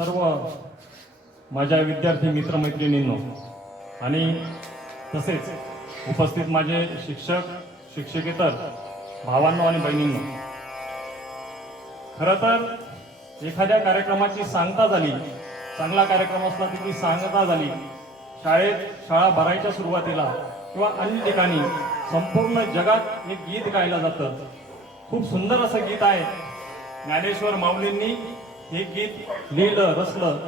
सर्व माझ्या विद्यार्थी मित्रमैत्रिणींनो आणि तसेच उपस्थित माझे शिक्षक शिक्षकेतर भावांनो आणि बहिणींनो खरं तर एखाद्या कार्यक्रमाची सांगता झाली चांगला कार्यक्रम असला तिची सांगता झाली शाळेत शाळा भरायच्या सुरुवातीला किंवा अन्य ठिकाणी संपूर्ण जगात एक गीत गायलं जातं. खूप सुंदर असं गीत आहे. ज्ञानेश्वर माऊलींनी हे गीत लिहिलं रचलं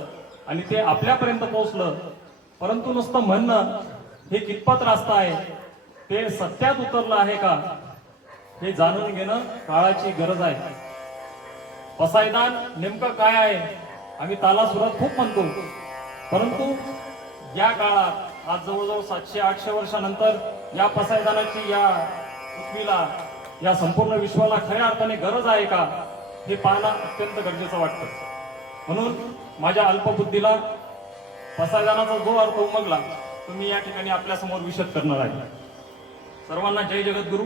आणि ते आपल्यापर्यंत पोहोचलं. परंतु नुसतं म्हणणं हे कितपत रास्त आहे? ते सत्यात उतरलं आहे का? हे जाणून घेणं काळाची गरज आहे. पसायदान नेमकं काय आहे? आम्ही ताला सुरात खूप म्हणतो. परंतु या काळात आज जवळजवळ सातशे आठशे वर्षानंतर या पसायदानाची या पृथ्वीला या संपूर्ण विश्वाला खऱ्या अर्थाने गरज आहे का? हे पाहणं अत्यंत गरजेचं वाटतं. म्हणून माझ्या अल्पबुद्धीला पसायदानाचा जो अर्थ उमगला तो मी या ठिकाणी आपल्यासमोर विशद करणार आहे. सर्वांना जय जगद्गुरु.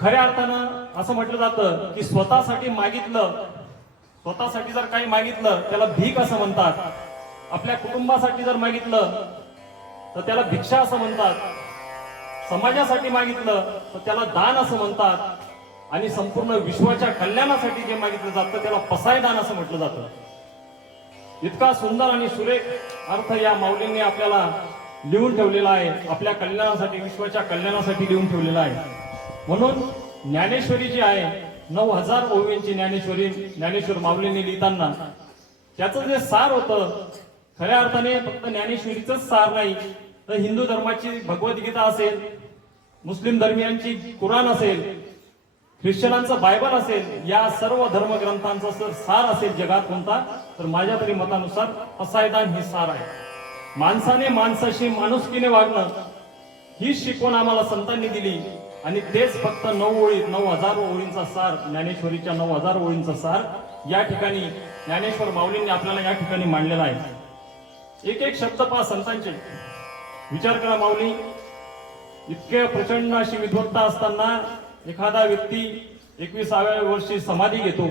खऱ्या अर्थानं असं म्हटलं जातं की स्वतःसाठी मागितलं स्वतःसाठी जर काही मागितलं त्याला भीक असं म्हणतात. आपल्या कुटुंबासाठी जर मागितलं तर त्याला भिक्षा असं म्हणतात. समाजासाठी मागितलं तर त्याला दान असं म्हणतात. आणि संपूर्ण विश्वाच्या कल्याणासाठी जे मागितलं जातं त्याला पसायदान असं म्हटलं जातं. इतका सुंदर आणि सुरेख अर्थ या माऊलींनी आपल्याला लिहून ठेवलेला आहे. आपल्या कल्याणासाठी विश्वाच्या कल्याणासाठी लिहून ठेवलेला आहे. म्हणून ज्ञानेश्वरी जी आहे नऊ हजार ओवींची ज्ञानेश्वरी ज्ञानेश्वर माऊलींनी लिहिताना त्याचं जे सार होतं खऱ्या अर्थाने फक्त ज्ञानेश्वरीच सार नाही तर हिंदू धर्माची भगवद्गीता असेल मुस्लिम धर्मियांची कुराण असेल ख्रिश्चनांचं बायबल असेल या सर्व धर्मग्रंथांचा जर सार असेल जगात कोणता तर माझ्या तरी मतानुसार असायदान हे सार आहे. माणसाने माणसाशी माणुसकीने वागणं ही शिकवण आम्हाला संतांनी दिली आणि तेच फक्त नऊ ओळी नऊ हजार ओळींचा सार ज्ञानेश्वरीच्या नऊ हजार ओळींचा सार या ठिकाणी ज्ञानेश्वर माऊलींनी आपल्याला या ठिकाणी मांडलेला आहे. एक एक शब्द पहा संतांचे. विचार करा माऊली. इतक्या प्रचंड अशी विद्वत्ता असताना एखादा व्यक्ती एकविसाव्या वर्षी समाधी घेतो.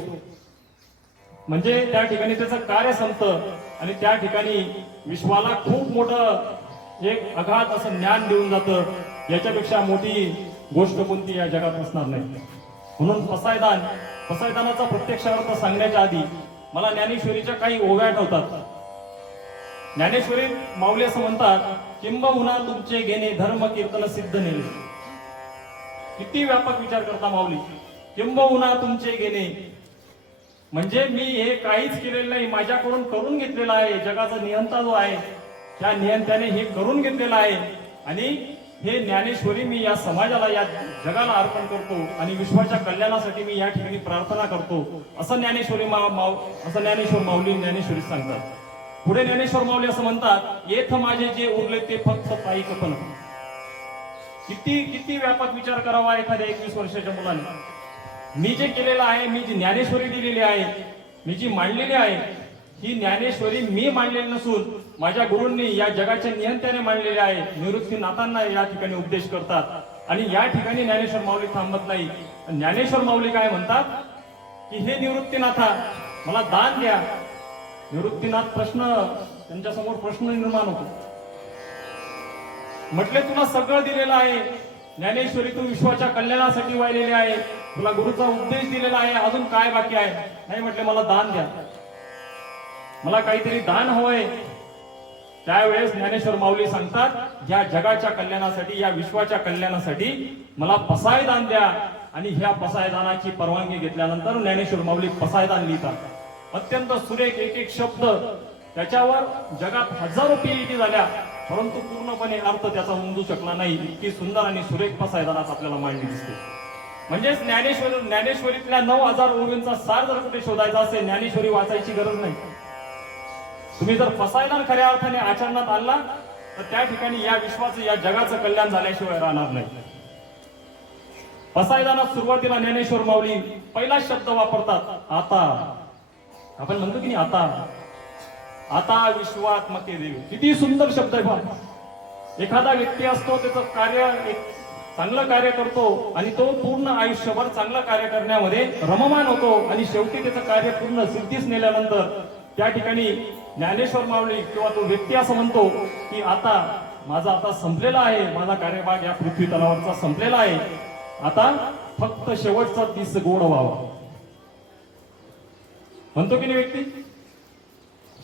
म्हणजे त्या ठिकाणी त्याचं कार्य संपतं आणि त्या ठिकाणी विश्वाला खूप मोठं एक अघात असं ज्ञान देऊन जातं. याच्यापेक्षा मोठी गोष्ट कोणती या जगात असणार नाही. म्हणून फसायदान फसायदानाचा प्रत्यक्ष अर्थ सांगण्याच्या आधी मला ज्ञानेश्वरीच्या काही ओव्या ठेवतात. ज्ञानेश्वरी माऊली असं म्हणतात किंबहुना तुमचे घेणे धर्म कीर्तन सिद्ध नेले किती व्यापक विचार करता माऊली. किंबहुना तुमचे घेणे. म्हणजे मी हे काहीच केलेलं नाही माझ्याकडून करून घेतलेलं आहे. जगाचा नियंता जो आहे त्या नियंत्याने हे करून घेतलेलं आहे. आणि हे ज्ञानेश्वरी मी या समाजाला या जगाला अर्पण करतो आणि विश्वाच्या कल्याणासाठी मी या ठिकाणी प्रार्थना करतो. असं ज्ञानेश्वरी मा- माव असं ज्ञानेश्वर माऊली ज्ञानेश्वरी सांगतात. पुढे ज्ञानेश्वर माऊली असं म्हणतात येथ माझे जे उरले ते फक्त पायी कपन किती किती व्यापक विचार करावा एखाद्या एकवीस वर्षाच्या मुलांना? मी जे केलेलं आहे मी जी ज्ञानेश्वरी दिलेली आहे मी जी मांडलेली आहे ही ज्ञानेश्वरी मी मांडलेली नसून माझ्या गुरूंनी या जगाच्या नियंत्याने मांडलेली आहे. निवृत्ती नातांना या ठिकाणी उपदेश करतात. आणि या ठिकाणी ज्ञानेश्वर माऊली थांबत नाही. ज्ञानेश्वर माऊली काय म्हणतात? की हे निवृत्तीनाथा मला दान द्या. निवृत्तीनाथ प्रश्न त्यांच्यासमोर प्रश्न निर्माण होतो. म्हटले तुला सगळं दिलेलं आहे. ज्ञानेश्वरी तू विश्वाच्या कल्याणासाठी वाहिलेली आहे. तुला गुरुचा उपदेश दिलेला आहे. अजून काय बाकी आहे? नाही म्हटले मला दान द्या. मला काहीतरी दान हवंय. त्यावेळेस ज्ञानेश्वर माऊली सांगतात या जगाच्या कल्याणासाठी या विश्वाच्या कल्याणासाठी मला पसायदान द्या. आणि ह्या पसायदानाची परवानगी घेतल्यानंतर ज्ञानेश्वर माऊली पसायदान लिहितात. अत्यंत सुरेख एक एक शब्द. त्याच्यावर जगात हजारो पीएचडी झाल्या. परंतु पूर्णपणे अर्थ त्याचा उमजू शकला नाही. इतकी सुंदर आणि सुरेख पसायदानात आपल्याला मांडली दिसते. म्हणजेच ज्ञानेश्वर ज्ञानेश्वरीतल्या नऊ हजार ओळींचा सार जर कुठे शोधायचा असेल ज्ञानेश्वरी वाचायची गरज नाही. तुम्ही जर फसायदान खऱ्या अर्थाने आचरणात आणला तर त्या ठिकाणी या विश्वाचं या जगाचं कल्याण झाल्याशिवाय राहणार नाही. फसायदानात सुरुवातीला ज्ञानेश्वर माऊली पहिला शब्द वापरतात आता. आपण म्हणतो की नाही आता. आता विश्वात्मके देवी. किती सुंदर शब्द आहे पहा एखादा व्यक्ती असतो त्याचं कार्य एक चांगलं कार्य करतो आणि तो पूर्ण आयुष्यभर चांगलं कार्य करण्यामध्ये रममान होतो आणि शेवटी त्याचं कार्य पूर्ण सिद्धीस नेल्यानंतर त्या ठिकाणी ज्ञानेश्वर मावळी किंवा तो व्यक्ती असं म्हणतो की आता माझा आता संपलेला आहे. माझा कार्यभाग या पृथ्वी तलावरचा संपलेला आहे. आता फक्त शेवटचा तीस गोड व्हावा. म्हणतो की नाही व्यक्ती?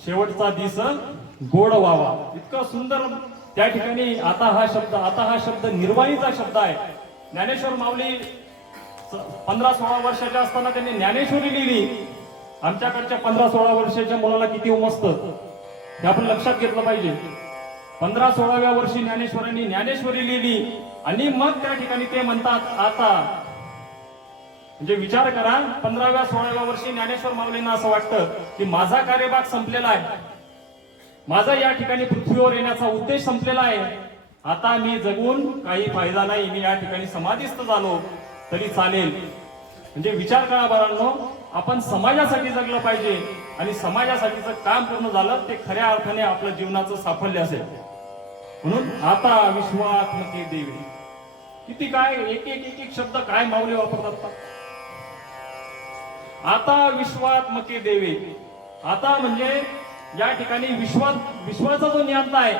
शेवटचा दिस गोड व्हावा इतकं सुंदर त्या ठिकाणी आता हा शब्द आता हा शब्द निर्वाणीचा शब्द आहे. ज्ञानेश्वर माऊली पंधरा सोळा वर्षाच्या असताना त्यांनी ज्ञानेश्वरी लिहिली. आमच्याकडच्या पंधरा सोळा वर्षाच्या मुलाला किती उमसत हे आपण लक्षात घेतलं पाहिजे. पंधरा सोळाव्या वर्षी ज्ञानेश्वरांनी ज्ञानेश्वरी लिहिली आणि मग त्या ठिकाणी ते म्हणतात आता म्हणजे विचार करा पंधराव्या सोळाव्या वर्षी ज्ञानेश्वर माऊलींना असं वाटतं की माझा कार्यभाग संपलेला आहे. माझा या ठिकाणी पृथ्वीवर येण्याचा उद्देश संपलेला आहे. आता मी जगून काही फायदा नाही मी या ठिकाणी समाधिस्थ झालो तरी चालेल. म्हणजे विचार करा बरांनो आपण समाजासाठी जगलं पाहिजे आणि समाजासाठीचं काम पूर्ण झालं ते खऱ्या अर्थाने आपलं जीवनाचं साफल्य असेल. म्हणून आता विश्वात्मके देवी. किती काय एक एक एक एक शब्द काय माऊली वापरतात? आता विश्वात्मके देवे. आता म्हणजे या ठिकाणी विश्वात विश्वाचा जो नियंता आहे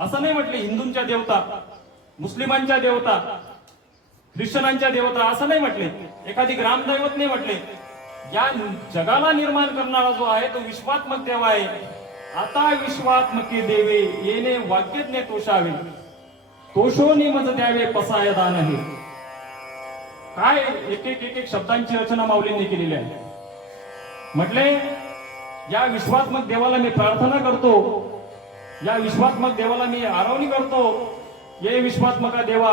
असं नाही म्हटले हिंदूंच्या देवता मुस्लिमांच्या देवता ख्रिश्चनांच्या देवता असं नाही म्हटले. एखादी ग्रामदैवत नाही म्हटले. या जगाला निर्माण करणारा जो आहे तो विश्वात्मक देव आहे. आता विश्वात्मके देवे येणे वाक्यज्ञ तोषावे. तोषोनी मज द्यावे पसायदान हे काय एक एक एक एक शब्दांची रचना माऊलींनी केलेली आहे? म्हटले या विश्वात्मक देवाला मी प्रार्थना करतो. या विश्वात्मक देवाला मी आरवणी करतो. ये विश्वात्मका देवा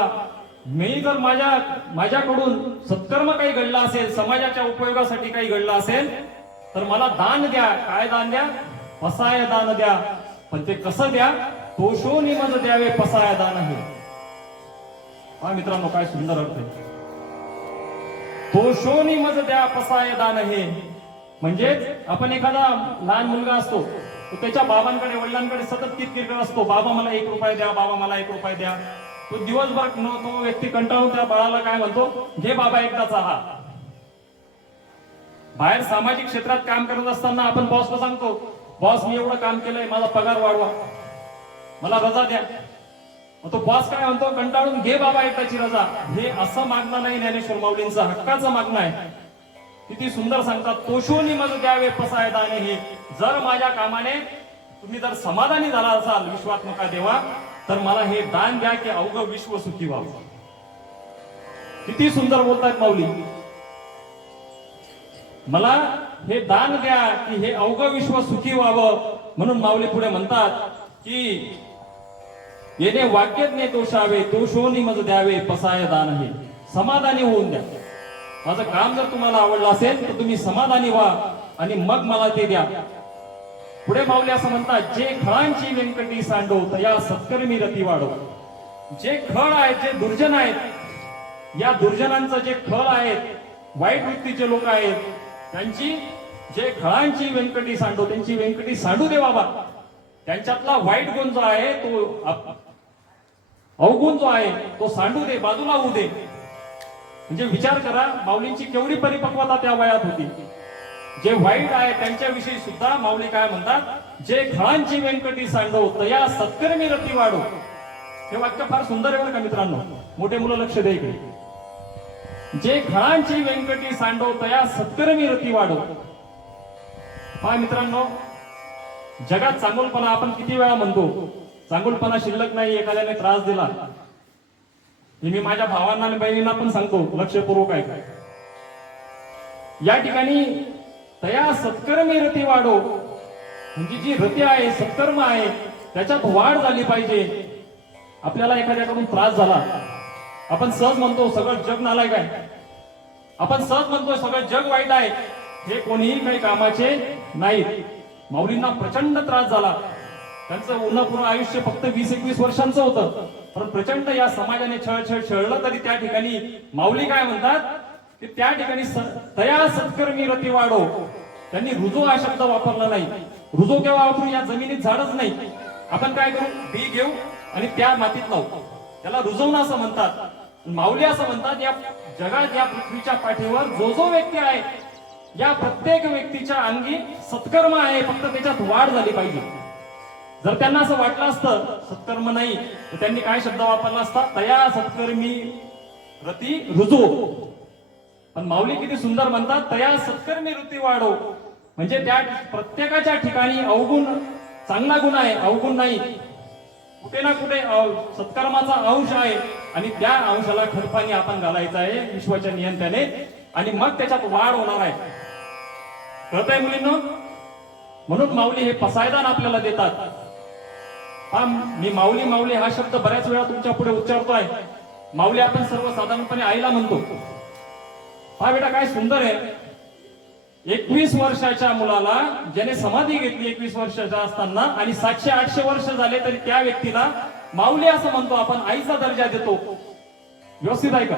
मी जर माझ्या माझ्याकडून सत्कर्म काही घडला असेल समाजाच्या उपयोगासाठी काही घडलं असेल तर मला दान द्या. काय दान द्या? पसाय दान द्या. पण ते कसं द्या? तोशो निमज द्यावे पसाय दान हे. हा मित्रांनो काय सुंदर अर्थ आहे. पोषोनी मज द्या पसायदान हे म्हणजेच आपण एखादा लहान मुलगा असतो त्याच्या बाबांकडे वडिलांकडे सतत किरकिर असतो. बाबा मला एक रुपया द्या बाबा मला एक रुपया द्या. तो दिवसभर न- तो व्यक्ती कंटाळून त्या बाळाला काय म्हणतो? घे बाबा एकदाचा हा बाहेर सामाजिक क्षेत्रात काम करत असताना आपण बॉसला सांगतो बॉस मी एवढं काम केलंय माझा पगार वाढवा. मला रजा द्या. तो बॉस काय म्हणतो? कंटाळून घे बाबा एकटाची रजा. हे असं मागणं नाही ज्ञानेश्वर माऊलींचं हक्काचं मागणं आहे. किती सुंदर सांगतात तोशोनी मज द्यावे पसायदाने हे. जर माझ्या कामाने तुम्ही जर समाधानी झाला असाल विश्वात्मका देवा तर मला हे दान द्या की अवघ विश्व सुखी व्हावं. किती सुंदर बोलतायत माऊली. मला हे दान द्या की हे अवघ विश्व सुखी व्हावं म्हणून माऊली पुढे म्हणतात की येणे वाक्यज्ञ तोषावे तोषोनी मज द्यावे पसाय दान हे समाधानी होऊन द्या. माझं काम जर तुम्हाला आवडलं असेल तर तुम्ही समाधानी व्हा आणि मग मला ते द्या. पुढे माऊली असं म्हणतात जे खळांची व्यंकटी सांडो या सत्कर्मी रती वाढव जे खळ आहेत जे दुर्जन आहेत या दुर्जनांचं जे खळ आहेत वाईट वृत्तीचे लोक आहेत त्यांची जे खळांची व्यंकटी सांडो त्यांची व्यंकटी सांडू दे बाबा. त्यांच्यातला वाईट गुण जो आहे तो अवगुण जो आहे तो सांडू दे बाजूला होऊ दे. म्हणजे विचार करा माऊलींची केवढी परिपक्वता त्या वयात होती. जे वाईट आहे त्यांच्याविषयी सुद्धा माऊली काय म्हणतात? जे खळांची व्यंकटी सांडव तया सत्कर्मी रती वाढो. हे वाक्य फार सुंदर आहे बरं का मित्रांनो? मोठे मुलं लक्ष द्या इकडे. जे घळांची व्यंकटी सांडव तया सत्कर्मी रती वाढो. पहा मित्रांनो जगात चांगलपणा आपण किती वेळा म्हणतो? चांगुलपणा शिल्लक नाही एखाद्याने त्रास दिला. हे मी माझ्या भावांना आणि बहिणींना पण सांगतो लक्षपूर्वक आहे या ठिकाणी तया सत्कर्मी रती वाढो. म्हणजे जी रती आहे सत्कर्म आहे त्याच्यात वाढ झाली पाहिजे. आपल्याला एखाद्याकडून त्रास झाला. आपण सहज म्हणतो सगळं जग नालाय काय आपण सहज म्हणतो सगळं जग वाईट आहे. हे कोणीही काही कामाचे नाहीत. माऊलींना प्रचंड त्रास झाला. त्यांचं उन्हा आयुष्य फक्त वीस एकवीस वर्षांचं होतं. पण प्रचंड या समाजाने छळछळ छळलं तरी त्या ठिकाणी माऊली काय म्हणतात? की त्या ठिकाणी तया सत्कर्मी रती वाढो. त्यांनी रुजो हा शब्द वापरला नाही. रुजो केव्हा वापरून या जमिनीत झाडच नाही. आपण काय करू? बी घेऊ आणि त्या मातीत लावू. त्याला रुजवणं असं म्हणतात. माऊली असं म्हणतात या जगात या पृथ्वीच्या पाठीवर जो जो व्यक्ती आहे या प्रत्येक व्यक्तीच्या अंगी सत्कर्म आहे फक्त त्याच्यात वाढ झाली पाहिजे. जर त्यांना असं वाटलं असतं सत्कर्म नाही तर त्यांनी काय शब्द वापरला असता? तया सत्कर्मी रती रुजू पण माऊली किती सुंदर म्हणतात तया सत्कर्मी वृत्ती वाढो. म्हणजे त्या प्रत्येकाच्या ठिकाणी अवगुण चांगला गुण आहे अवगुण नाही. कुठे ना कुठे अव- सत्कर्माचा अंश आहे. आणि त्या अंशाला खरपाणी आपण घालायचं आहे विश्वाच्या नियंत्रणे आणि मग त्याच्यात वाढ होणार आहे. करत आहे मुलींना? म्हणून माऊली हे पसायदान आपल्याला देतात. हा मी माऊली माऊली हा शब्द बऱ्याच वेळा तुमच्यापुढे उच्चारतोय. माऊली आपण सर्वसाधारणपणे आईला म्हणतो. हा बेटा काय सुंदर आहे. एकवीस वर्षाच्या मुलाला ज्याने समाधी घेतली एकवीस वर्षाच्या असताना आणि सातशे आठशे वर्ष झाले तरी त्या व्यक्तीला माऊली असं म्हणतो आपण आईचा दर्जा देतो. व्यवस्थित आहे का?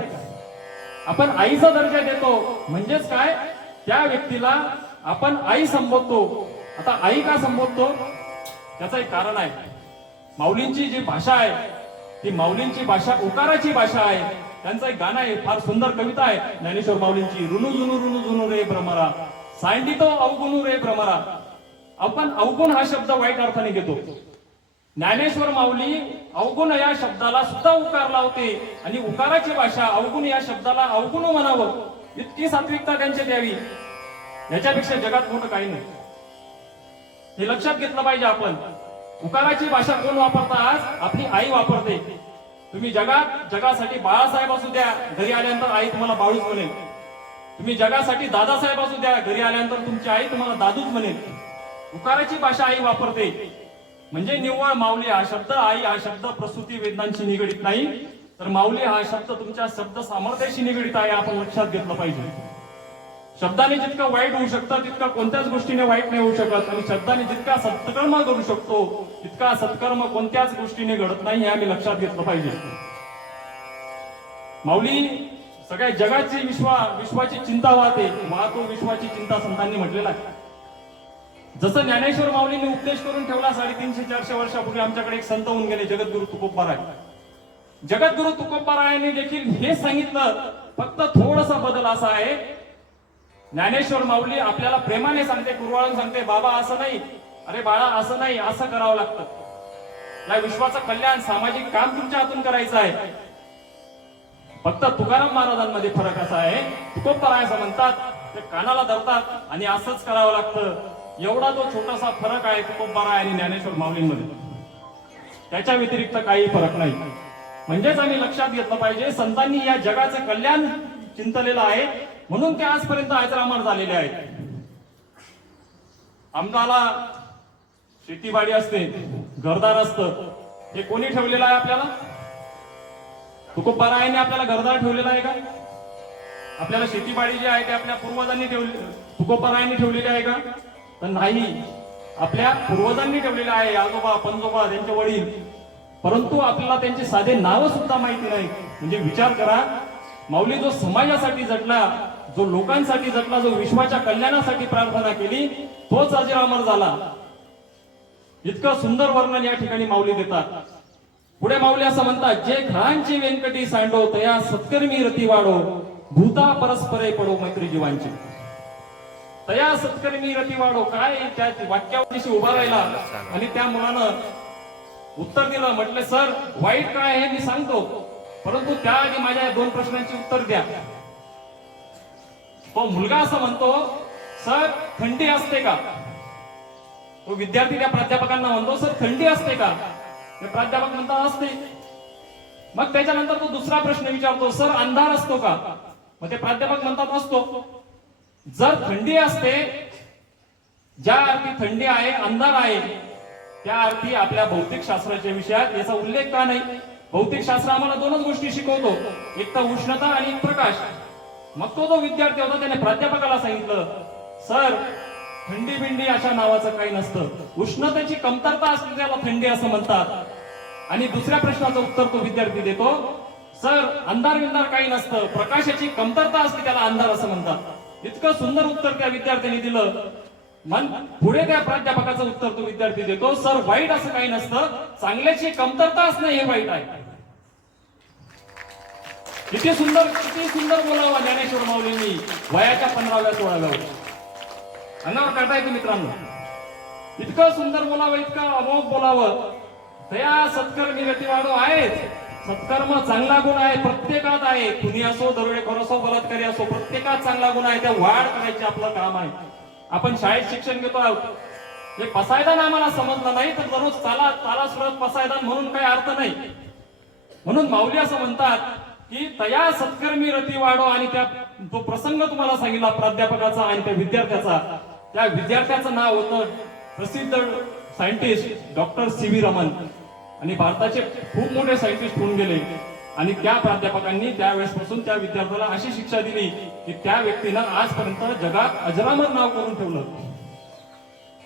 आपण आईचा दर्जा देतो. म्हणजेच काय? त्या व्यक्तीला आपण आई संबोधतो. आता आई का संबोधतो? त्याचं एक कारण आहे. माऊलींची जी भाषा आहे ती माऊलींची भाषा उकाराची भाषा आहे. त्यांचं एक गाणं आहे फार सुंदर कविता आहे. ज्ञानेश्वर माऊलींची रुनु जुनू रुनु जुनू रे भ्रमरा. सांडितो अवगुणू रे भ्रमरा. आपण अवगुण हा शब्द वाईट अर्थाने घेतो. ज्ञानेश्वर माऊली अवगुण या शब्दाला सुद्धा उकार लावते आणि उकाराची भाषा अवगुण या शब्दाला अवगुण म्हणावं इतकी सात्विकता त्यांची द्यावी. याच्यापेक्षा जगात मोठं काही नाही. हे लक्षात घेतलं पाहिजे आपण. उकाराची भाषा कोण वापरता आज? आपली आई वापरते. तुम्ही जगात जगासाठी बाळासाहेब असू द्या घरी आल्यानंतर आई तुम्हाला बाळूच म्हणेल. तुम्ही जगासाठी दादासाहेब असू द्या घरी आल्यानंतर तुमची आई तुम्हाला दादूच म्हणेल. उकाराची भाषा आई वापरते. म्हणजे निव्वळ माऊली हा शब्द आई हा शब्द प्रसूती वेदनांशी निगडीत नाही. तर माऊली हा शब्द तुमच्या शब्द सामर्थ्याशी निगडीत आहे आपण लक्षात घेतलं पाहिजे. शब्दाने जितका वाईट होऊ शकतं तितका कोणत्याच गोष्टीने वाईट नाही होऊ शकत. आणि शब्दाने जितका सत्कर्म करू शकतो तितका सत्कर्म कोणत्याच गोष्टीने घडत नाही हे आम्ही लक्षात घेतलं पाहिजे. माऊली सगळ्या जगाची विश्वा विश्वाची चिंता वाहते. वाहतो विश्वाची चिंता संतांनी म्हटलेला आहे. जसं ज्ञानेश्वर माऊलीने उपदेश करून ठेवला साडेतीनशे चारशे वर्षापूर्वी आमच्याकडे एक संत होऊन गेले जगद्गुरु तुकोबाराय जगद्गुरु तुकोबारायाने देखील हे सांगितलं फक्त थोडासा बदल असा आहे ज्ञानेश्वर माऊली आपल्याला प्रेमाने सांगते कुरवाळून सांगते बाबा असं नाही. अरे बाळा असं नाही असं करावं लागतं. या विश्वाचं कल्याण सामाजिक काम तुमच्या हातून करायचं आहे. फक्त तुकाराम महाराजांमध्ये फरक असा आहे तुकोपराय असं म्हणतात ते कानाला धरतात आणि असंच करावं लागतं. एवढा तो छोटासा फरक आहे तुकोपराय आणि ज्ञानेश्वर माऊलींमध्ये. त्याच्या व्यतिरिक्त काही फरक नाही. म्हणजेच आम्ही लक्षात घेतलं पाहिजे संतांनी या जगाचं कल्याण चिंतलेलं आहे. म्हणून ते आजपर्यंत आचरामार झालेले आहेत. आमदाला शेतीबाडी असते घरदार असतं हे कोणी ठेवलेलं आहे आपल्याला? तुकोबारायाने आपल्याला घरदार ठेवलेला आहे का? आपल्याला शेतीबाडी जी आहे ते आपल्या पूर्वजांनी ठेवली तुकोबारायांनी ठेवलेली आहे का? तर नाही. आपल्या पूर्वजांनी ठेवलेले आहे. आजोबा पंजोबा त्यांचे वडील. परंतु आपल्याला त्यांचे साधे नाव सुद्धा माहिती नाही. म्हणजे विचार करा माऊली जो समाजासाठी झटला जो लोकांसाठी जगला जो विश्वाच्या कल्याणासाठी प्रार्थना केली तोच अजरामर झाला. इतकं सुंदर वर्णन या ठिकाणी माऊली देतात. पुढे माऊली असं म्हणतात जे घरांची व्यंकटी सांडो तया सत्कर्मी रती वाढो भूता परस्परे पडो मैत्री जीवांची तया सत्कर्मी रती वाढो काय त्या वाक्यावरशी उभा राहिला? आणि त्या मुलानं उत्तर दिलं म्हटलं सर वाईट काय आहे मी सांगतो. परंतु त्याआधी माझ्या या दोन प्रश्नांची उत्तर द्या. तो मुलगा असं म्हणतो सर थंडी असते का? तो विद्यार्थी त्या प्राध्यापकांना म्हणतो सर थंडी असते का? ते प्राध्यापक म्हणतात असते. मग त्याच्यानंतर तो दुसरा प्रश्न विचारतो सर अंधार असतो का? मग ते प्राध्यापक म्हणतात असतो. जर थंडी असते ज्या अर्थी थंडी आहे अंधार आहे त्या अर्थी आपल्या भौतिक शास्त्राच्या विषयात याचा उल्लेख का नाही? भौतिक शास्त्र आम्हाला दोनच गोष्टी शिकवतो एक तर उष्णता आणि एक प्रकाश. मग तो जो विद्यार्थी होता त्याने प्राध्यापकाला सांगितलं सर थंडी बिंडी अशा नावाचं काही नसतं. उष्णतेची कमतरता असते त्याला थंडी असं म्हणतात. आणि दुसऱ्या प्रश्नाचं उत्तर तो विद्यार्थी देतो सर अंधार विंधार काही नसतं. प्रकाशाची कमतरता असते त्याला अंधार असं म्हणतात. इतकं सुंदर उत्तर त्या विद्यार्थ्यांनी दिलं. मन पुढे त्या प्राध्यापकाचं उत्तर तो विद्यार्थी देतो सर वाईट असं काही नसतं. चांगल्याची कमतरता असणं हे वाईट आहे. किती सुंदर किती सुंदर बोलावं ज्ञानेश्वर माऊलींनी वयाच्या पंधराव्या सोळाव्यावर अंगावर काढता येते मित्रांनो? इतकं सुंदर बोलावं इतकं अमोघ बोलावं. दया सत्कर्मी गती वाढो आहेच. सत्कर्म चांगला गुण आहे प्रत्येकात आहे. कुणी असो दरोडेखोर असो बलात्कारी असो प्रत्येकात चांगला गुण आहे त्या वाढ करायचे आपलं काम आहे. आपण शाळेत शिक्षण घेतो आहोत. हे पसायदान आम्हाला समजलं नाही तर दररोज ताला ताला सुरत पसायदान म्हणून काही अर्थ नाही. म्हणून माऊली असं म्हणतात की तया सत्कर्मी रती वाढो आणि त्या तो प्रसंग तुम्हाला सांगितला प्राध्यापकाचा आणि त्या विद्यार्थ्याचा त्या विद्यार्थ्याचं नाव होतं प्रसिद्ध scientist doctor C V Raman. आणि भारताचे खूप मोठे सायंटिस्ट होऊन गेले. आणि त्या प्राध्यापकांनी त्यावेळेसपासून त्या विद्यार्थ्याला अशी शिक्षा दिली की त्या व्यक्तीनं आजपर्यंत जगात अजरामर नाव करून ठेवलं.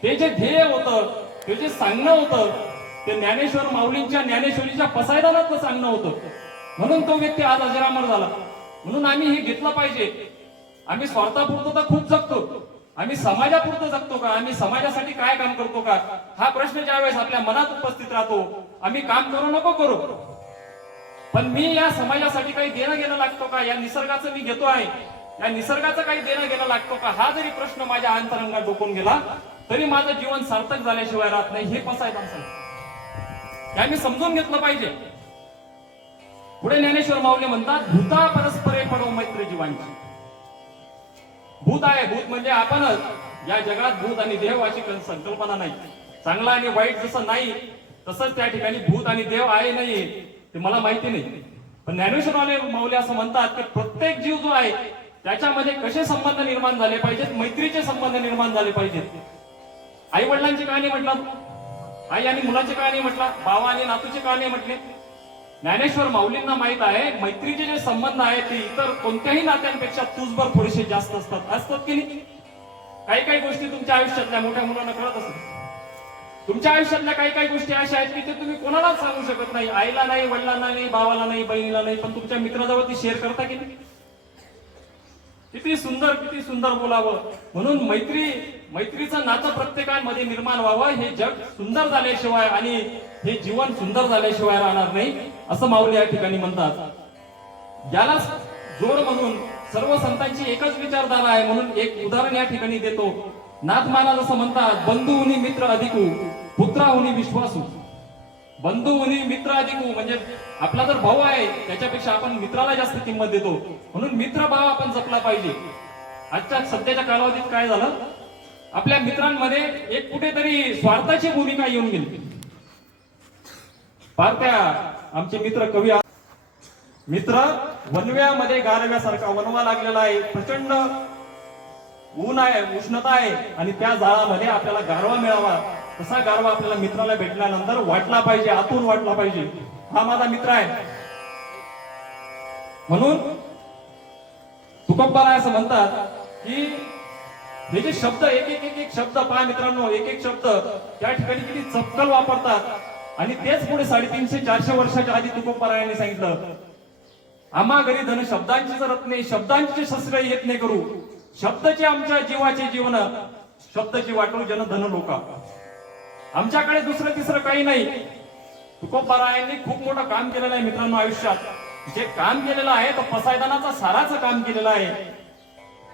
ते जे ध्येय होतं ते जे सांगणं होतं ते ज्ञानेश्वर माऊलींच्या ज्ञानेश्वरीच्या पसायदानातलं सांगणं होतं. म्हणून तो व्यक्ती आज अजरामर झाला. म्हणून आम्ही हे घेतलं पाहिजे. आम्ही स्वार्थापुरतं तर खूप जगतो. आम्ही समाजापुरतं जगतो का? आम्ही समाजासाठी काय काम करतो का? हा प्रश्न ज्यावेळेस आपल्या मनात उपस्थित राहतो आम्ही काम करू नको करू. पण मी या समाजासाठी काही देणं घेणं लागतो का? या निसर्गाचं मी घेतो आहे. या निसर्गाचं काही देणं घेणं लागतो का? हा जरी प्रश्न माझ्या अंतरंगात डोकून गेला तरी माझं जीवन सार्थक झाल्याशिवाय राहत नाही. हे कसं आहे. माणसं हे आम्ही समजून घेतलं पाहिजे. पुढे ज्ञानेश्वर माऊली म्हणतात भूता परस्परे पडो मैत्री जीवांची. भूत आहे भूत म्हणजे आपणच. या जगात भूत आणि देव अशी संकल्पना नाही. चांगला आणि वाईट जसं नाही तसंच त्या ठिकाणी भूत आणि देव आहे नाही ते मला माहिती नाही. पण ज्ञानेश्वर माऊली असं म्हणतात की प्रत्येक जीव जो आहे त्याच्यामध्ये कसे संबंध निर्माण झाले पाहिजेत? मैत्रीचे संबंध निर्माण झाले पाहिजेत. आई वडिलांची कहाणी म्हटलं. आई आणि मुलाची कहाणी म्हटलं. बाबा आणि नातूची कहाणी म्हटली. ज्ञानेश्वर माऊलींना माहीत आहे मैत्रीचे जे संबंध आहेत ते इतर कोणत्याही नात्यांपेक्षा तुझभर थोडेसे जास्त असतात. असतात की नाही? काही काही गोष्टी तुमच्या आयुष्यातल्या मोठ्या मुलांना कळत असतात तुमच्या आयुष्यातल्या काही काही गोष्टी अशा आहेत की ते तुम्ही कोणालाच सांगू शकत नाही. आईला नाही वडिलांना नाही भावाला नाही बहिणीला नाही पण तुमच्या मित्राजवळ ती शेअर करता की नाही? किती सुंदर किती सुंदर बोलावं. म्हणून मैत्री मैत्रीचं नातं प्रत्येकामध्ये निर्माण व्हावं. हे जग सुंदर झाल्याशिवाय आणि हे जीवन सुंदर झाल्याशिवाय राहणार नाही. असं माऊली या ठिकाणी म्हणतात. याला जोड म्हणून सर्व संतांची एकच विचारधारा आहे म्हणून एक उदाहरण या ठिकाणी देतो. नाथ जसं म्हणतात बंधू मित्र अधिकू पुत्राहुनी विश्वासू. बंधू मुनी मित्र अधिकू म्हणजे आपला जर भाऊ आहे त्याच्यापेक्षा आपण मित्राला जास्त किंमत देतो. म्हणून मित्र भाव आपण जपला पाहिजे. आजच्या सध्याच्या कालावधीत काय झालं? आपल्या मित्रांमध्ये एक कुठेतरी स्वार्थाची भूमिका येऊन गेली. पार त्या आमचे मित्र कवी मित्र वनव्यामध्ये गारव्यासारखा वनवा लागलेला आहे. प्रचंड ऊन आहे उष्णता आहे. आणि त्या जाळामध्ये आपल्याला गारवा मिळावा. तसा गारवा आपल्याला मित्राला भेटल्यानंतर वाटला पाहिजे आतून वाटला पाहिजे. हा माझा मित्र आहे. म्हणून तुकोबाला असं म्हणतात की हे जे शब्द एक एक एक एक शब्द पहा मित्रांनो एक एक शब्द त्या ठिकाणी किती चपकल वापरतात. आणि तेच पुढे साडेतीनशे चारशे वर्षाच्या आधी तुकोबारायांनी सांगितलं आम्हा घरी धन शब्दांची रत्ने शब्दांचे शब्दांची शस्त्र येत नाही करू. शब्दाचे आमच्या जीवाचे जीवन शब्दाची वाटू जन धन लोका. आमच्याकडे दुसरं तिसरं काही नाही. तुकोपरायांनी खूप मोठं काम केलेलं आहे मित्रांनो आयुष्यात. जे काम केलेलं आहे तो पसायदानाचा साराचं काम केलेलं आहे.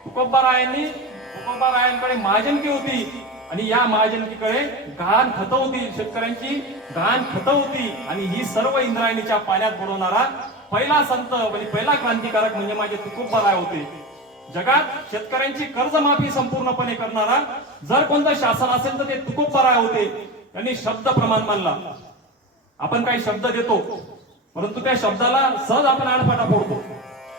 तुकोबारायांनी तुकोबारायांकडे महाजनकी होती. आणि या महाजनकीकडे घाण खतं होती शेतकऱ्यांची घाण खतं होती आणि ही सर्व इंद्रायणीच्या पाण्यात बुडवणारा पहिला संत म्हणजे पहिला क्रांतिकारक म्हणजे माझे तुकोबाराय होते. जगात शेतकऱ्यांची कर्जमाफी संपूर्णपणे करणारा जर कोणतं शासन असेल तर ते तुकोबाराय होते. त्यांनी शब्द प्रमाण मानला. आपण काही शब्द देतो परंतु त्या शब्दाला सहज आपण आडफाटा फोडतो.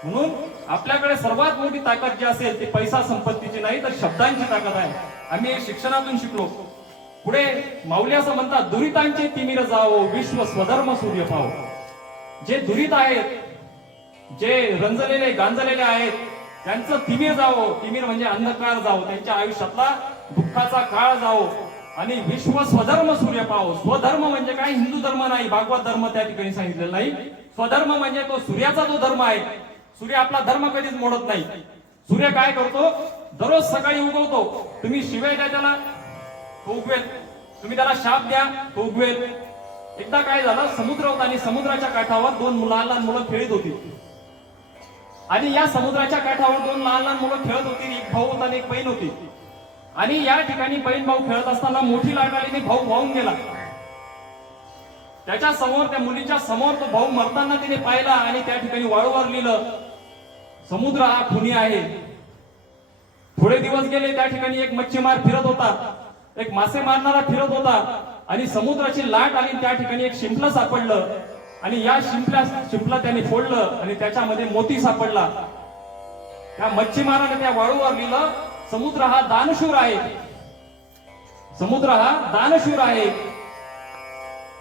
म्हणून आपल्याकडे सर्वात मोठी ताकद जी असेल ती पैसा संपत्तीची नाही तर शब्दांची ताकद आहे. आम्ही शिक्षणातून शिकलो. पुढे माऊली असं म्हणतात दुरितांचे तिमिर जावो विश्व स्वधर्म सूर्य पाहो जे दुरित आहेत जे रंजलेले गांजलेले आहेत त्यांचं तिमिर जावो. तिमिर म्हणजे अंधकार जावो. त्यांच्या आयुष्यातला दुःखाचा काळ जावो. आणि विश्व स्वधर्म सूर्य पाहो स्वधर्म म्हणजे काय? हिंदू धर्म नाही. भागवत धर्म त्या ठिकाणी सांगितलेला नाही. स्वधर्म म्हणजे तो सूर्याचा जो धर्म आहे सूर्य आपला धर्म कधीच मोडत नाही. सूर्य काय करतो? दररोज सकाळी उगवतो. तुम्ही शिवाय द्या त्याला? तो उगवेल तुम्ही त्याला शाप द्या तो उगवेल एकदा काय झालं? समुद्र होता आणि समुद्राच्या काठावर दोन लहान लहान मुलं खेळत होती. आणि या समुद्राच्या काठावर दोन लहान लहान मुलं खेळत होती एक भाऊ होता आणि एक बहीण होती. आणि या ठिकाणी बहीण भाऊ खेळत असताना मोठी लाट आली आणि भाऊ वाहून गेला. त्याच्यासमोर त्या मुलीच्या समोर तो भाऊ मरताना तिने पाहिला आणि त्या ठिकाणी वाळूवर लिहिलं समुद्र हा खुनी आहे. थोडे दिवस गेले त्या ठिकाणी एक मच्छीमार फिरत होता. एक मासे मारणारा फिरत होता. आणि समुद्राची लाट आली त्या ठिकाणी एक शिंपलं सापडलं. आणि या शिंपल्या शिंपला त्याने फोडलं आणि त्याच्यामध्ये मोती सापडला. त्या मच्छीमाराने त्या वाळूवर लिहिलं समुद्र हा दानशूर आहे. समुद्र हा दानशूर आहे.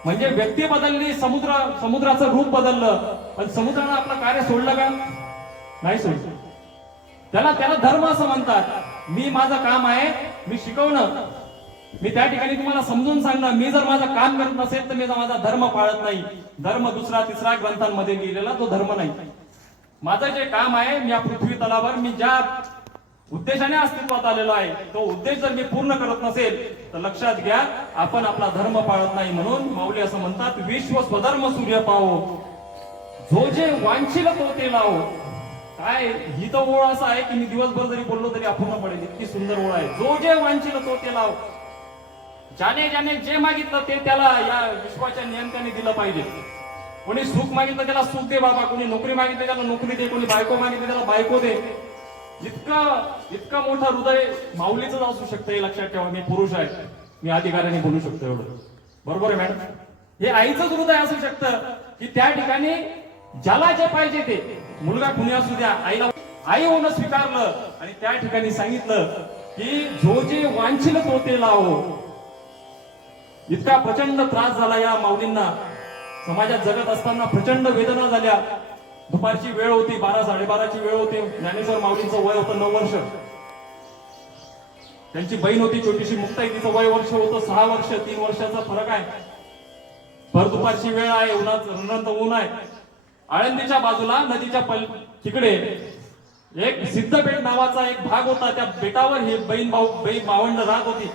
म्हणजे व्यक्ती बदलली समुद्र समुद्राचं रूप बदललं. पण समुद्रानं आपलं कार्य सोडलं का? नाही सोयी त्याला त्याला धर्म असं म्हणतात. मी माझं काम आहे मी शिकवणं. मी त्या ठिकाणी तुम्हाला समजून सांगणं. मी जर माझं काम करत नसेल तर मी माझा धर्म पाळत नाही. धर्म दुसरा तिसरा ग्रंथांमध्ये लिहिलेला तो धर्म नाही. माझं जे काम आहे मी या पृथ्वी तलावर मी ज्या उद्देशाने अस्तित्वात आलेलो आहे तो उद्देश जर मी पूर्ण करत नसेल तर लक्षात घ्या आपण आपला धर्म पाळत नाही म्हणून माऊली असं म्हणतात विश्व स्वधर्म सूर्य पाहो जो जे वांछिल तो ते लावो. काय ही तर ओळ असं आहे की मी दिवसभर जरी बोललो तरी अपूर्ण पडेल. इतकी सुंदर ओळ आहे. जो जे वांछील तो ते लाव. ज्याने ज्याने जे मागितलं ते त्याला या विश्वाच्या नियंत्याने दिलं पाहिजे. कोणी सुख मागितलं त्याला सुख दे बाबा. कोणी नोकरी मागितली त्याला नोकरी दे. कोणी बायको मागितली त्याला बायको दे. इतकं इतकं मोठं हृदय माऊलीच असू शकतं हे लक्षात ठेवा. मी पुरुष आहे. मी अधिकाऱ्याने बोलू शकतो एवढं. बरोबर आहे मॅडम? हे आईचंच हृदय असू शकतं की त्या ठिकाणी ज्याला जे पाहिजे ते. मुलगा कुणी असू द्या आईला आई होणं स्वीकारलं आणि त्या ठिकाणी सांगितलं की जो जे वांछिल तो ते लावो. इतका प्रचंड त्रास झाला या माऊलींना. समाजात जगत असताना प्रचंड वेदना झाल्या. दुपारची वेळ होती बारा साडेबाराची वेळ होती. ज्ञानेश्वर माऊलींचं वय होतं नऊ वर्ष. त्यांची बहीण होती छोटीशी मुक्ताई तिचं वय वर्ष होतं सहा वर्ष तीन वर्षाचा फरक आहे. भर दुपारची वेळ आहे उन्हात रणंत ऊन आहे. आळंदीच्या बाजूला नदीच्या पल तिकडे एक सिद्धपेठ नावाचा एक भाग होता. त्या बेटावर हे बहीण भाऊ बहीण भावंड राहत होती.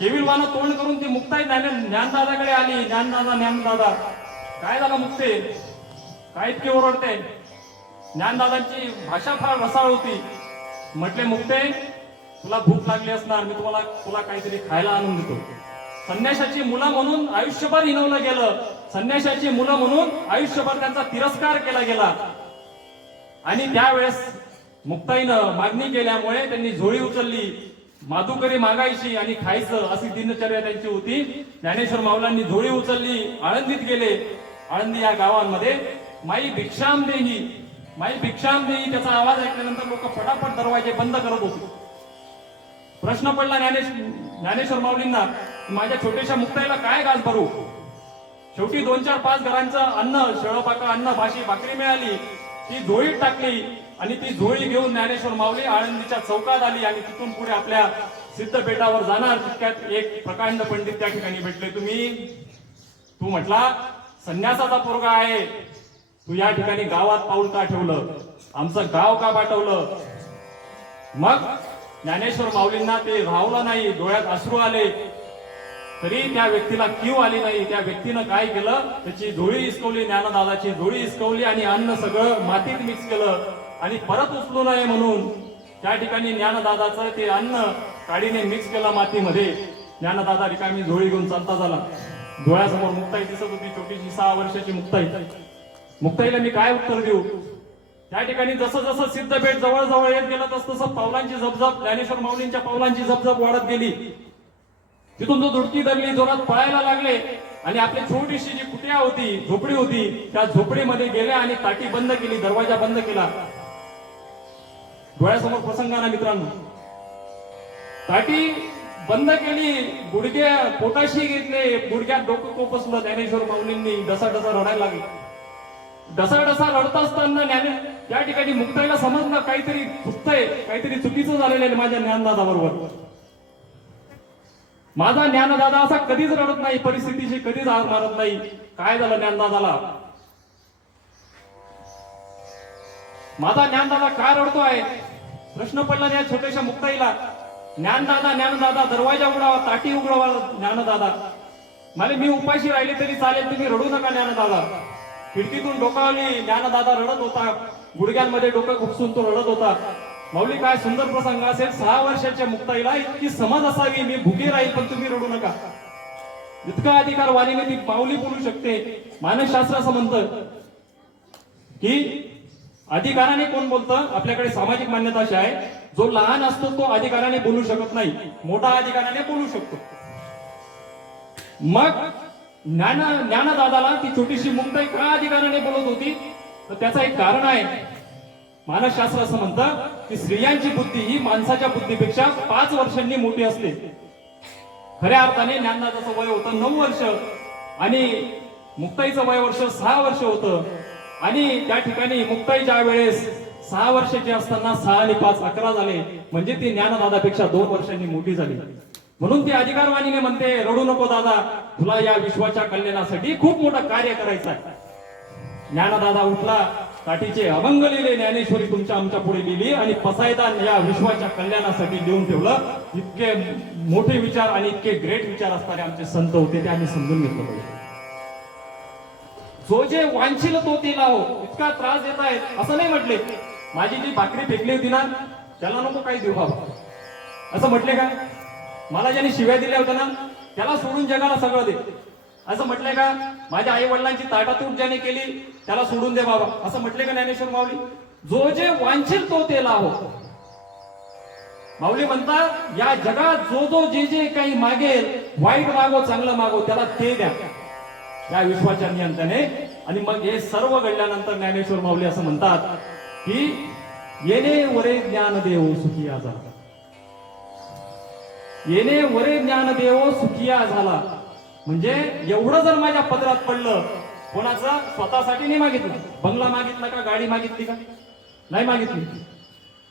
केविलवानं तोंड करून ती मुक्ताई ज्ञान ज्ञानदादाकडे आली. ज्ञानदादा ज्ञानदादा काय झालं मुक्ते? काय इतके ओरडते? ज्ञानदादांची भाषा फार रसाळ होती. म्हटले मुक्ते तुला भूक लागली असणार. मी तुम्हाला तुला काहीतरी खायला आणून देतो. संन्याशाची मुलं म्हणून आयुष्यभर हिनवलं गेलं. संन्याशाची मुलं म्हणून आयुष्यभर त्यांचा तिरस्कार केला गेला. आणि त्यावेळेस मुक्ताईनं मागणी केल्यामुळे त्यांनी झोळी उचलली. माधुकरी मागायची आणि खायचं अशी दिनचर्या त्यांची होती. ज्ञानेश्वर माऊलांनी झोळी उचलली आळंदीत गेले. आळंदी या गावांमध्ये माई भिक्षाम देही माई भिक्षाम देही त्याचा आवाज ऐकल्यानंतर लोक फटाफट दरवाजे बंद करत होते. प्रश्न पडला ज्ञानेश ज्ञानेश्वर माऊलींना माझ्या छोट्याशा मुक्ताईला काय गाज भरू? शेवटी दोन चार पाच घरांचं अन्न शेळपाका अन्न भाजी भाकरी मिळाली. ती झोळीत टाकली आणि ती झोळी घेऊन ज्ञानेश्वर माऊली आळंदीच्या चौकात आली आणि तिथून पुढे आपल्या सिद्धपेठावर जाणार. तितक्यात एक प्रकांड पंडित त्या ठिकाणी भेटले. तुम्ही तू म्हटला संन्यासाचा पोरगा आहे. तू या ठिकाणी गावात पाऊल का ठेवलं? आमचं गाव का पाठवलं? मग ज्ञानेश्वर माऊलींना ते राहवलं नाही. डोळ्यात अश्रू आले. तरी त्या व्यक्तीला क्यू आली नाही. त्या व्यक्तीनं काय केलं? त्याची धुळी हिसकवली ज्ञानदादाची धुळी हिसकवली आणि अन्न सगळं मातीत मिक्स केलं. आणि परत उचलू नये म्हणून त्या ठिकाणी ज्ञानदादाचं ते अन्न काडीने मिक्स केलं मातीमध्ये. ज्ञानदादा रिकामी धुळी घेऊन चालता झाला. डोळ्यासमोर मुक्ताई दिसत होती छोटीशी सहा वर्षाची मुक्ताई. मुक्ताईला मी काय उत्तर देऊ? त्या ठिकाणी जसं जसं सिद्धपेठ जवळ जवळ येत गेलं तस तसं पावलांची झपझप ज्ञानेश्वर माऊलींच्या पावलांची झपझप वाढत गेली. तिथून तो दुडकी धरली जोरात पळायला लागले आणि आपली छोटीशी जी कुटिया होती झोपडी होती त्या झोपडीमध्ये गेल्या आणि ताटी बंद केली दरवाजा बंद केला. डोळ्यासमोर प्रसंग आला मित्रांनो. ताटी बंद केली गुडघे पोटाशी घेतले गुडघ्यात डोकं कोपसलं ज्ञानेश्वर माऊलींनी डसा डसा रडायला लागले. डसा डसा रडत असताना ज्ञाने त्या ठिकाणी मुक्ताईला समजलं काहीतरी चुकतंय काहीतरी चुकीचं झालेलं आहे माझ्या ज्ञानदादा बरोबर माझा ज्ञानदादा असा कधीच रडत नाही परिस्थितीशी कधीच हार मारत नाही. काय झालं ज्ञानदादाला? माझा ज्ञानदादा काय रडतोय प्रश्न पडला त्या छोट्याशा मुक्ताईला. ज्ञानदादा ज्ञानदादा दरवाजा उघडावा ताटी उघडावा ज्ञानदादा. मला मी उपाशी राहिली तरी चालेल तुम्ही रडू नका ज्ञानदादा. खिडकीतून डोकावली ज्ञानदादा रडत होता. गुडघ्यांमध्ये डोकं खुपसून तो रडत होता. माऊली काय सुंदर प्रसंग असेल. सहा वर्षाच्या मुक्ताईला इतकी समज असावी मी भुके राहील पण तुम्ही रडू नका. इतका अधिकार वाणीने ती माऊली बोलू शकते. मानसशास्त्र असं म्हणत की अधिकाराने कोण बोलतं? आपल्याकडे सामाजिक मान्यता अशी आहे जो लहान असतो तो अधिकाराने बोलू शकत नाही. मोठा अधिकाराने बोलू शकतो. मग ज्ञान ज्ञानदादाला ती छोटीशी मुंबई का अधिकाराने बोलत होती? तर त्याचं एक कारण आहे. मानसशास्त्र असं म्हणतं की स्त्रियांची बुद्धी ही माणसाच्या बुद्धीपेक्षा पाच वर्षांनी मोठी असते. खऱ्या अर्थाने ज्ञानदादाचं वय होतं नऊ वर्ष आणि मुक्ताईचं वय वर्ष सहा वर्ष होतं. आणि त्या ठिकाणी मुक्ताई ज्या वेळेस सहा वर्षाची असताना सहा आणि पाच अकरा झाले. म्हणजे ती ज्ञानदादापेक्षा दोन वर्षांनी मोठी झाली. म्हणून ती अधिकारवाणीने म्हणते रडू नको दादा तुला या विश्वाच्या कल्याणासाठी खूप मोठं कार्य करायचं आहे ज्ञानदादा उठला काठीचे अभंग लिहिले ज्ञानेश्वरी तुमच्या आमच्या पुढे लिहिली आणि पसायदान या विश्वाच्या कल्याणासाठी लिहून ठेवलं. इतके मोठे विचार आणि इतके ग्रेट विचार असणारे आमचे संत होते ते आम्ही समजून घेतलं पाहिजे. जो जे वांछील तो ते लाव इतका त्रास देत आहेत. असं नाही म्हटले. माझी जी भाकरी फेकली होती ना त्याला नको काही देऊ बाबा. असं म्हटले काय मला ज्याने शिव्या दिल्या होत्या ना त्याला सोडून जगाला सगळं दे. असं म्हटलंय का माझ्या आई वडिलांची ताटातूट ज्याने केली त्याला सोडून दे बाबा. असं म्हटले का ज्ञानेश्वर माऊली? जो जे वांछील तो ते लावो माऊली म्हणतात या जगात जो जो जे जे काही मागेल वाईट मागो चांगलं मागो त्याला ते द्या. या विश्वाच्या नियंत्रणे आणि मग हे सर्व घडल्यानंतर ज्ञानेश्वर माऊली असं म्हणतात की येणे वरे ज्ञान देव सुखिया झाला. येणे वरे ज्ञान देव सुखिया झाला. म्हणजे एवढं जर माझ्या पदरात पडलं कोणाचं स्वतःसाठी नाही मागितलं? बंगला मागितला का गाडी मागितली का? नाही मागितली.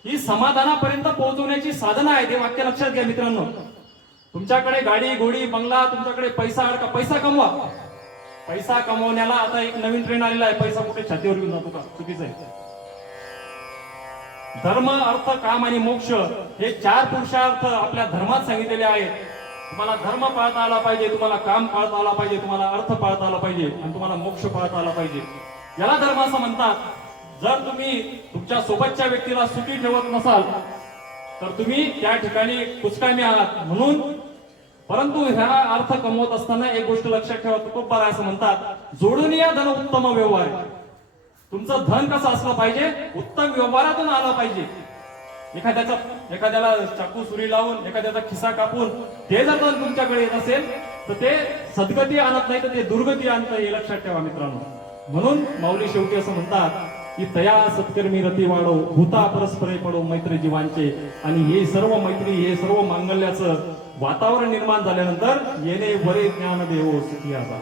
ही समाधानापर्यंत पोहोचवण्याची साधना आहे ते वाक्य लक्षात घ्या मित्रांनो. तुमच्याकडे गाडी घोडी बंगला तुमच्याकडे पैसा अडका पैसा कमवा. पैसा कमवण्याला आता एक नवीन ट्रेंड आलेला आहे. पैसा कुठे छातीवर घेऊन जातो का? चुकीचं आहे. धर्म अर्थ काम आणि मोक्ष हे चार पुरुषार्थ आपल्या धर्मात सांगितलेले आहेत. तुम्हाला धर्म पाळता आला पाहिजे तुम्हाला काम पाळता आला पाहिजे तुम्हाला अर्थ पाळता आला पाहिजे आणि तुम्हाला मोक्ष पाळता आला पाहिजे. याला धर्म असं म्हणतात जर तुम्ही तुमच्या सोबतच्या व्यक्तीला सुखी ठेवत नसाल तर तुम्ही त्या ठिकाणी कुचकामी आहात म्हणून परंतु ह्या अर्थ कमवत असताना एक गोष्ट लक्षात ठेवा खूप आहे असं म्हणतात जोडून या धन उत्तम व्यवहार. तुमचं धन कसं असलं पाहिजे? उत्तम व्यवहारातून आलं पाहिजे. एखाद्याचा एखाद्याला चाकू सुरी लावून एखाद्याचा खिसा कापून ते जर तुमच्याकडे येत असेल तर ते सद्गती आणत नाही तर ते दुर्गती आणतं हे लक्षात ठेवा मित्रांनो. म्हणून माऊली शेवटी असं म्हणतात की तया सत्कर्मी रती वाढो भूता परस्परे पडो मैत्री जीवांचे. आणि हे सर्व मैत्री हे सर्व मांगल्याचं वातावरण निर्माण झाल्यानंतर येणे वरे ज्ञान देव सुखियाचा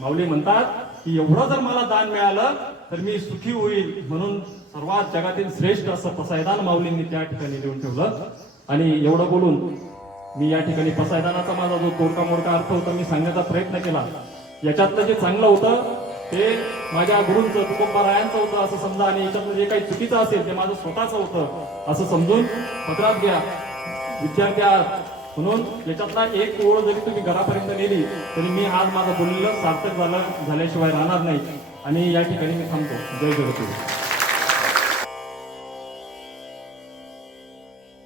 माऊली म्हणतात की एवढं जर मला दान मिळालं तर मी सुखी होईल. म्हणून सर्वात जगातील श्रेष्ठ असं पसायदान माऊलींनी त्या ठिकाणी लिहून ठेवलं. आणि एवढं बोलून मी या ठिकाणी पसायदानाचा माझा जो तोडका मोडका अर्थ होता मी सांगण्याचा प्रयत्न केला. याच्यातलं जे चांगलं होतं ते माझ्या गुरूंचं तुकोबारायांचं होतं असं समजा आणि याच्यातलं जे काही चुकीचं असेल ते माझं स्वतःचं होतं असं समजून पत्रात घ्या. विचार आहात म्हणून याच्यातला एक ओळ जरी तुम्ही घरापर्यंत नेली तरी मी आज माझं बोललेलं सार्थक झालं झाल्याशिवाय राहणार नाही. आणि या ठिकाणी मी थांबतो. जय जगतू